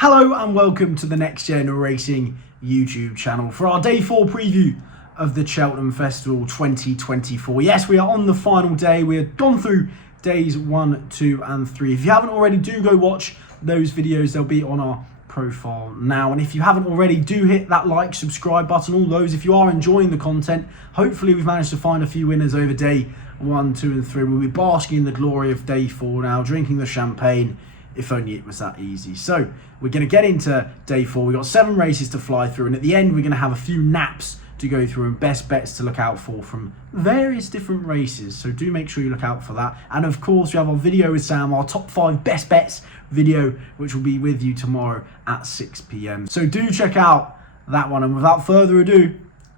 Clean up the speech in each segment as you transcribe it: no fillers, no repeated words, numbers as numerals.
Hello and welcome to the Next Gen Racing YouTube channel for our day 4 preview of the Cheltenham Festival 2024. Yes, we are on the final day. We have gone through days 1, 2 and 3. If you haven't already, do go watch those videos. They'll be on our profile now. And if you haven't already, do hit that like, subscribe button, all those. If you are enjoying the content, hopefully we've managed to find a few winners over day 1, 2 and 3. We'll be basking in the glory of day 4 now, drinking the champagne. If only it was that easy. So we're going to get into day 4. We've got 7 races to fly through, and at the end we're going to have a few naps to go through and best bets to look out for from various different races. So do make sure you look out for that. And of course we have our video with Sam, our top 5 best bets video, which will be with you tomorrow at 6 p.m. So do check out that one, and without further ado,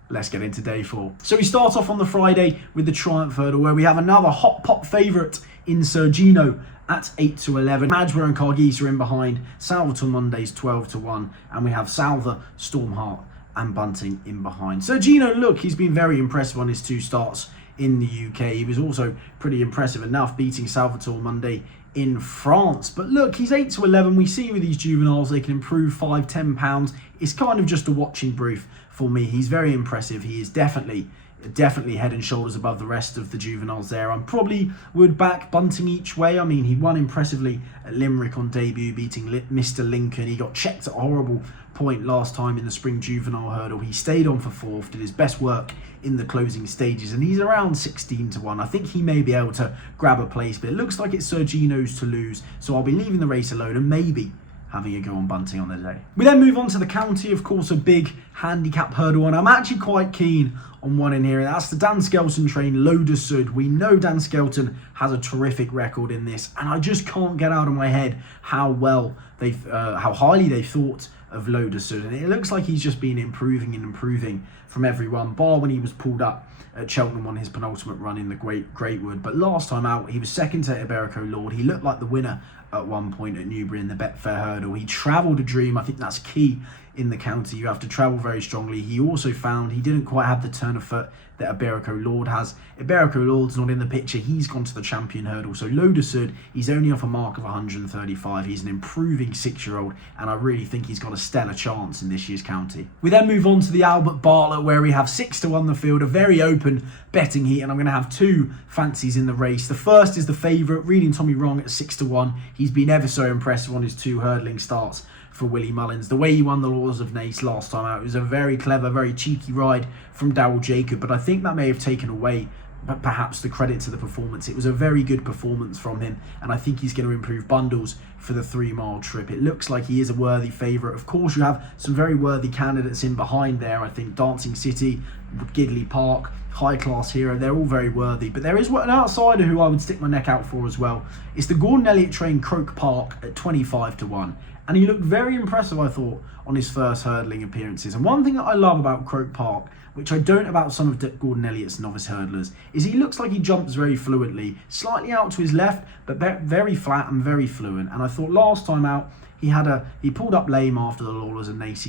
let's get into day 4. So we start off on the Friday with the Triumph Hurdle, where we have another hot pot favourite in Sergino at 8 to 11. Madgewer and Cargisa are in behind. Salvatore Monday's 12 to 1. And we have Salva, Stormheart and Bunting in behind. Sergino, look, he's been very impressive on his 2 starts in the UK. He was also pretty impressive enough beating Salvatore Monday in France. But look, he's 8 to 11. We see with these juveniles, they can improve 5, 10 pounds. It's kind of just a watching brief for me. He's very impressive. He is definitely head and shoulders above the rest of the juveniles there. I probably would back Bunting each way. I mean, he won impressively at Limerick on debut, beating Mr. Lincoln. He got checked at a horrible point last time in the spring juvenile hurdle. He stayed on for 4th, did his best work in the closing stages, and he's around 16 to 1. I think he may be able to grab a place, but it looks like it's Sergino's to lose. So I'll be leaving the race alone and maybe having a go on Bunting on the day. We then move on to the county, of course, a big handicap hurdle, and I'm actually quite keen on one in here, and that's the Dan Skelton train, Loader Sud. We know Dan Skelton has a terrific record in this, and I just can't get out of my head how highly they thought of Loader Sud, and it looks like he's just been improving from everyone, bar when he was pulled up at Cheltenham on his penultimate run in the Greatwood. But last time out, he was second to Iberico Lord. He looked like the winner at one point at Newbury in the Betfair Hurdle. He travelled a dream. I think that's key in the county. You have to travel very strongly. He also found he didn't quite have the turn of foot that Iberico Lord has. Iberico Lord's not in the picture. He's gone to the champion hurdle. So Loader Sud, he's only off a mark of 135. He's an improving 6-year-old, and I really think he's got a stellar chance in this year's county. We then move on to the Albert Bartlett, where we have 6 to 1 the field, a very open betting heat, and I'm going to have 2 fancies in the race. The first is the favourite, Reading Tommy Wrong at 6 to 1. He's been ever so impressive on his 2 hurdling starts for Willie Mullins. The way he won the Laws of Naas last time out, it was a very clever, very cheeky ride from Darryl Jacob, but I think that may have taken away perhaps the credit to the performance. It was a very good performance from him, and I think he's going to improve bundles for the 3-mile trip. It looks like he is a worthy favourite. Of course, you have some very worthy candidates in behind there. I think Dancing City, Gidley Park, High Class Hero, they're all very worthy. But there is an outsider who I would stick my neck out for as well. It's the Gordon Elliott train Croke Park at 25 to 1. And he looked very impressive, I thought, on his first hurdling appearances. And one thing that I love about Croke Park, which I don't about some of Gordon Elliott's novice hurdlers, is he looks like he jumps very fluently, slightly out to his left, but very flat and very fluent. And I thought last time out, he pulled up lame after the Lawlers and Naas.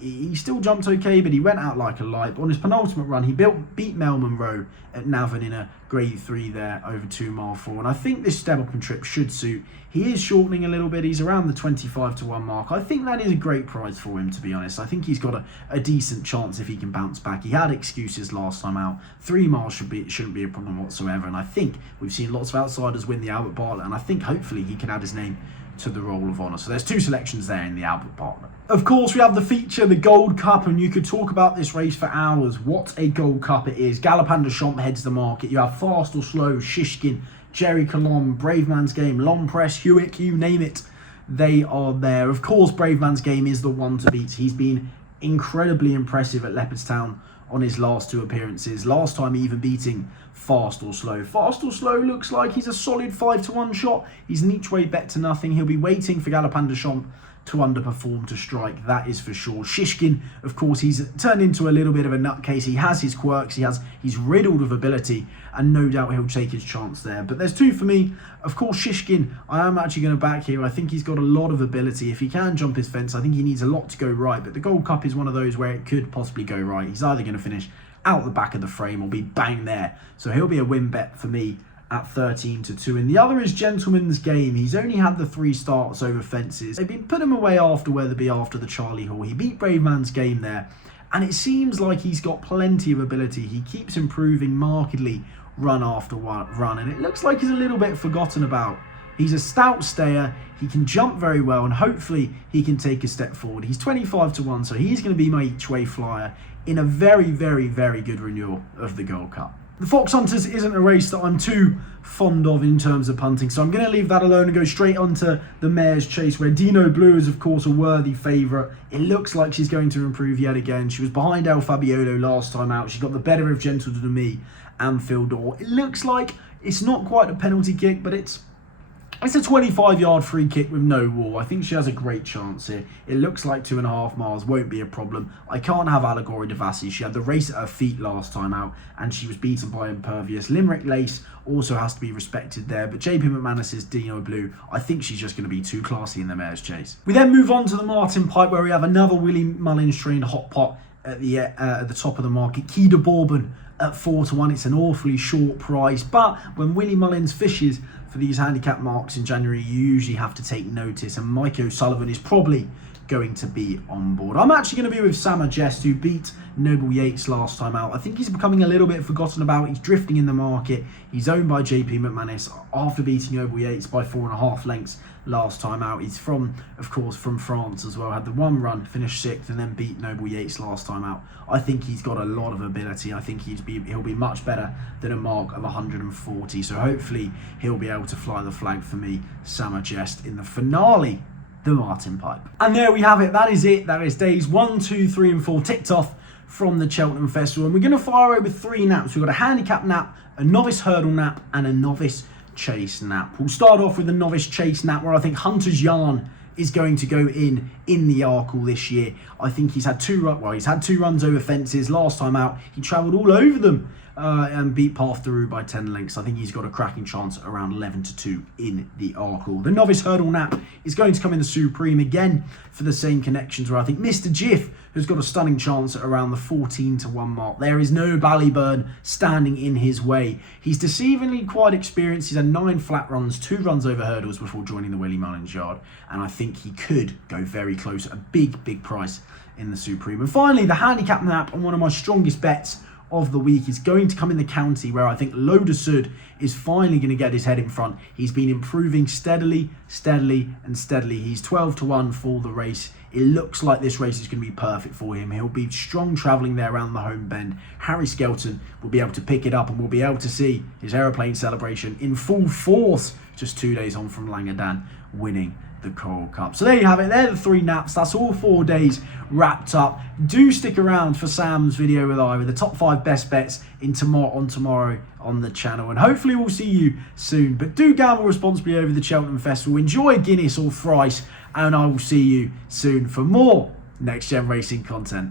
He still jumped okay, but he went out like a light. But on his penultimate run, he beat Mel Monroe at Navan in a grade 3 there over 2 mile 4. And I think this step up and trip should suit. He is shortening a little bit. He's around the 25 to 1 mark. I think that is a great prize for him, to be honest. I think he's got a decent chance if he can bounce back. He had excuses last time out. 3 miles shouldn't be a problem whatsoever. And I think we've seen lots of outsiders win the Albert Bartlett, and I think hopefully he can add his name to the Roll of Honour. So there's 2 selections there in the Albert Bartlett. Of course, we have the feature, the Gold Cup, and you could talk about this race for hours. What a Gold Cup it is. Galopin de Champs heads the market. You have Fast or Slow, Shishkin, Jerry Colomb, Brave Man's Game, Long Press, Hewitt, you name it, they are there. Of course, Brave Man's Game is the one to beat. He's been incredibly impressive at Leopardstown on his last 2 appearances. Last time even beating Fast or Slow. Fast or Slow looks like he's a solid 5 to 1 shot. He's an each way bet to nothing. He'll be waiting for Galopin de Champs to underperform to strike, that is for sure. Shishkin, of course, he's turned into a little bit of a nutcase. He has his quirks, he's riddled with ability, and no doubt he'll take his chance there. But there's 2 for me. Of course, Shishkin, I am actually going to back here. I think he's got a lot of ability. If he can jump his fence, I think he needs a lot to go right. But the Gold Cup is one of those where it could possibly go right. He's either going to finish out the back of the frame or be bang there. So he'll be a win bet for me at 13-2. And the other is Gentleman's Game. He's only had the 3 starts over fences. They've been putting him away after Weatherby, after the Charlie Hall. He beat Brave Man's Game there. And it seems like he's got plenty of ability. He keeps improving markedly run after run. And it looks like he's a little bit forgotten about. He's a stout stayer. He can jump very well, and hopefully he can take a step forward. He's 25-1, so he's going to be my each-way flyer in a very, very, very good renewal of the Gold Cup. The Fox Hunters isn't a race that I'm too fond of in terms of punting, so I'm going to leave that alone and go straight onto the Mare's Chase, where Dino Blue is, of course, a worthy favourite. It looks like she's going to improve yet again. She was behind El Fabiolo last time out. She got the better of Gentle to Me and Phil Dor. It looks like it's not quite a penalty kick, but it's a 25-yard free kick with no wall. I think she has a great chance here. It looks like 2.5 miles won't be a problem. I can't have Allegory Devassi. She had the race at her feet last time out, and she was beaten by Impervious. Limerick Lace also has to be respected there, but JP McManus's Dino Blue, I think she's just going to be too classy in the Mare's Chase. We then move on to the Martin Pipe, where we have another Willie Mullins trained hot pot at the top of the market. Key de Bourbon at 4-1. It's an awfully short price, but when Willie Mullins fishes for these handicap marks in January, you usually have to take notice, and Mike O'Sullivan is probably going to be on board. I'm actually going to be with Sama Jest, who beat Noble Yates last time out. I think he's becoming a little bit forgotten about. He's drifting in the market. He's owned by JP McManus after beating Noble Yates by 4.5 lengths last time out. He's of course, from France as well. Had the 1 run, finished 6th, and then beat Noble Yates last time out. I think he's got a lot of ability. I think he'll be much better than a mark of 140. So hopefully he'll be able to fly the flag for me, Sama Jest, in the finale, the Martin Pipe. And there we have it. That is it. That is days 1, 2, 3 and 4 ticked off from the Cheltenham Festival. And we're going to fire over 3 naps. We've got a Handicap NAP, a Novice Hurdle NAP, and a Novice Chase NAP. We'll start off with the Novice Chase NAP, where I think Hunter's Yarn is going to go in the Arkle this year. I think he's had 2 runs over fences. Last time out, he travelled all over them and beat Path Through by 10 lengths. I think he's got a cracking chance at around 11-2 in the Arkle. The Novice Hurdle NAP is going to come in the Supreme again for the same connections, where I think Mr. Jiff has got a stunning chance at around the 14-1 mark. There is no Ballyburn standing in his way. He's deceivingly quite experienced. He's had 9 flat runs, 2 runs over hurdles before joining the Willie Mullins yard, and I think he could go very close at a big price in the Supreme. And finally, the Handicap NAP, and one of my strongest bets of the week, is going to come in the county, where I think Loda Sud is finally going to get his head in front. He's been improving steadily. He's 12-1 for the race. It looks like this race is going to be perfect for him. He'll be strong travelling there around the home bend. Harry Skelton will be able to pick it up, and we'll be able to see his aeroplane celebration in full force just 2 days on from Langadan winning the Coral Cup. So there you have it. They're the 3 naps. That's all 4 days wrapped up. Do stick around for Sam's video with the top 5 best bets tomorrow on the channel, and hopefully we'll see you soon. But do gamble responsibly over the Cheltenham Festival. Enjoy Guinness or thrice, and I will see you soon for more next gen racing content.